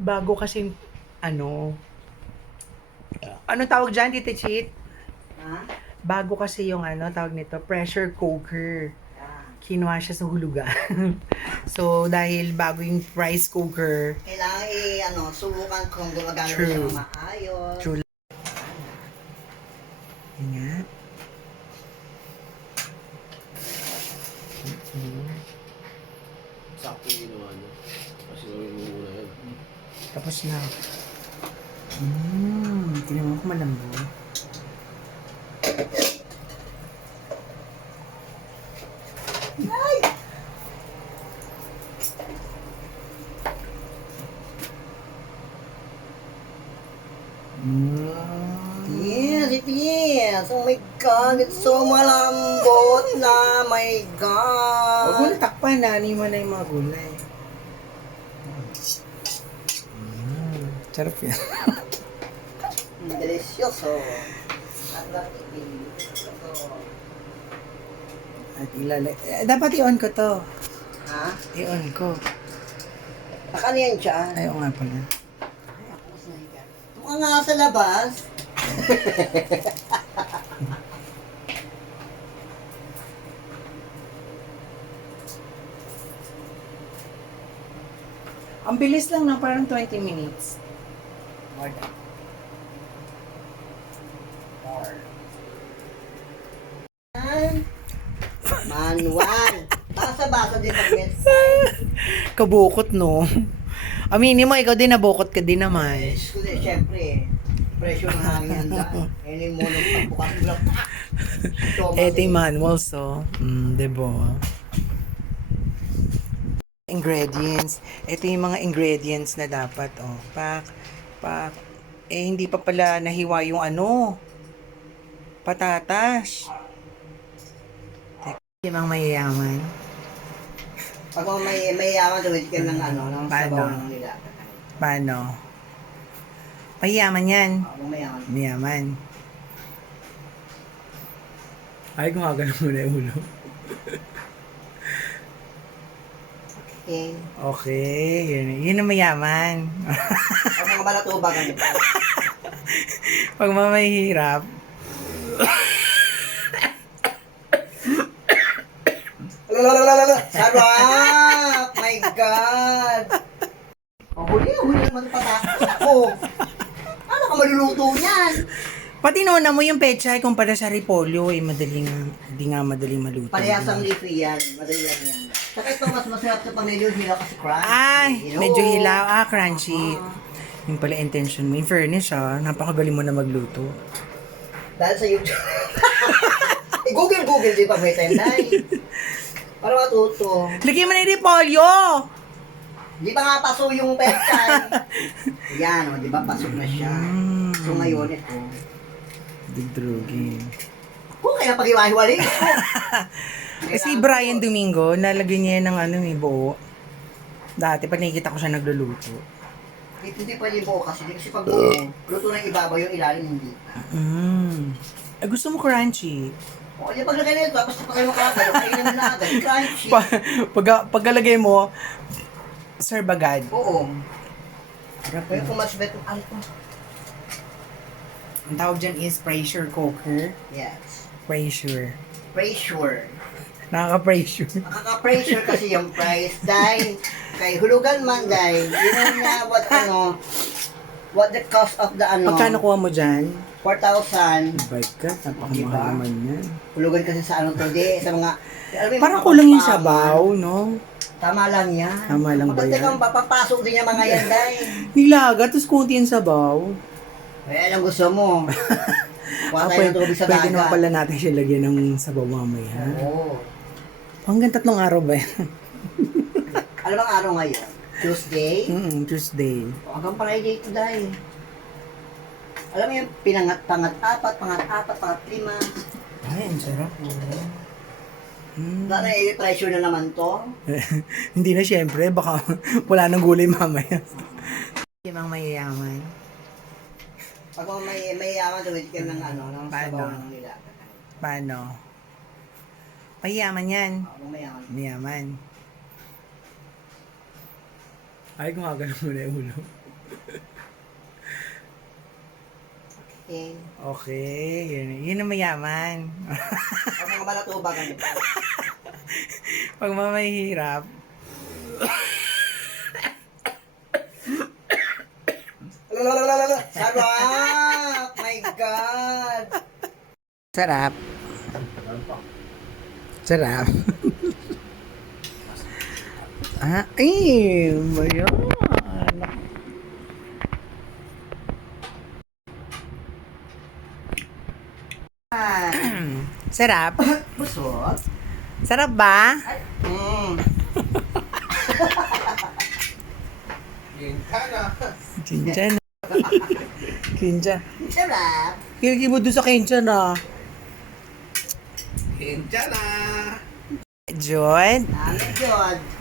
Bago kasi, ano, ano tawag dyan, Tita Chit? Ha? Bago kasi yung tawag nito, pressure cooker. Ah. Kinuha siya sa hulugan. So, dahil bago yung rice cooker, Kailangan subukan kung gumagamit True. siya maayos. True. Yan nga. Sakto yung ginawa niya. Kasi muna yan. Tapos na. Tinaman ko malambot. Yes, it is. Oh my God, it's so malambot na. My Huwag mo God. na takpan, nani mo na yung mga gulay. Sarap yan. Delicioso. At delicioso. At dapat i-on ko to. Ha? I-on ko. Saka niyan siya. Ayaw nga pala. Mukha nga sa labas. Ang bilis lang na parang 20 minutes. More than. More. Manual. Basa-basa din pag mess. Kabukot, no? Aminin mo, ikaw din nabukot ka din naman. Kasi syempre, presyo ng hangin dyan. Yan mo nung pagbukas mo lang. Ito yung manuals, so. Diba? Ingredients. Ito yung mga ingredients na dapat, oh. Pak. Hindi pa pala nahiwa yung patatas. Teka, yung mga mayayaman. Pag may yaman, tuwid ka ng ng Paano? sabaw ng nila. Paano? Mayayaman yan. Pag may yaman. Mayaman. Ay, gumagano mo na yung ulo. Okay. Okay. Yun ang mayaman. Pag mga balatuba ganito. Pag mamahirap, Sarap! My God! Oh, huli naman patatas ako. Ano ka maluluto niyan? pati nuna mo yung pechay kumpara sa repolyo, hindi nga madaling maluto. Parehas ang leafy yan. Madali lang yan. Saka ito mas masarap sa pamilya hilaw kasi crunchy. Ay, You know? medyo hilaw. Crunchy. Yung pala intention mo. In fairness, napakagaling mo na magluto. Dahil sa YouTube. Google din pag may time dahil. Para matuto. Lagyan mo na yung repolyo! Di ba nga paso yung pechay? Yan, di ba pasok na siya. So ngayon ito. Dudrugin. Kung kaya pag-iwahiwalay ko. Si Brian Domingo, nalagyan niya ng buo. Dati, pag nakikita ko siya nagluluto. Hindi pwede buo kasi. Kasi pag buo, luto ng ibabaw yung ilalim hindi. Gusto mo crunchy? O, di paglagay na ito, tapos pa kayo makakalo, kayo na nila agad. Crunchy. Pagkalagay mo, serve agad. Oo. Sarap Kaya kung mas better, ano to? Ang tawag dyan is pressure cooker. Yes. Pressure. Pressure. Nakaka-pressure. Nakaka-pressure kasi yung price dahil kay hulugan man dahil you know na what the cost of the Magkano kuha mo dyan? 4,000. My God, napakamahal Diba? naman yan. Hulugan kasi sa to di sa mga alam mo yung Parang mga kulang yung pampaman. sabaw, no? Tama lang yan. Tama lang ba Maganda yan? kang papapasok din yung mga yan dahil. Nilaga, tapos kunti yung sabaw. Kaya anong gusto mo? Kuha tayo ng tubig sa Pwede naman dagat. pala natin siya lagyan ng sabaw mamaya. Oo. Hanggang 3 araw ba yan? Alam ang araw ngayon? Tuesday? Tuesday. Hanggang Friday ito dahil. Alam mo yung pangat-apat, pangat 5. Ay, ang sarap. Dahil i-pressure na naman to. Hindi na syempre, baka wala nang gulay mamaya. Yung mga mayayaman. Pag may yaman, tuwid ka ng ng sabaw Paano? ng nila. Paano? Mayayaman yan. Kung may yaman. Mayaman. Ay, gumagano mo na yung ulo. Okay. Okay, yun ang mayaman. Ang mga malatuba ganito. Pag mamahirap, Sarap! My God! sarap. Sarap. Ba yun? Sarap. Busot? Sarap ba? Kinchan. Kinchan. Sarap! Kilgi mo doon sa Kinchan ah. Hintya na! John. Good.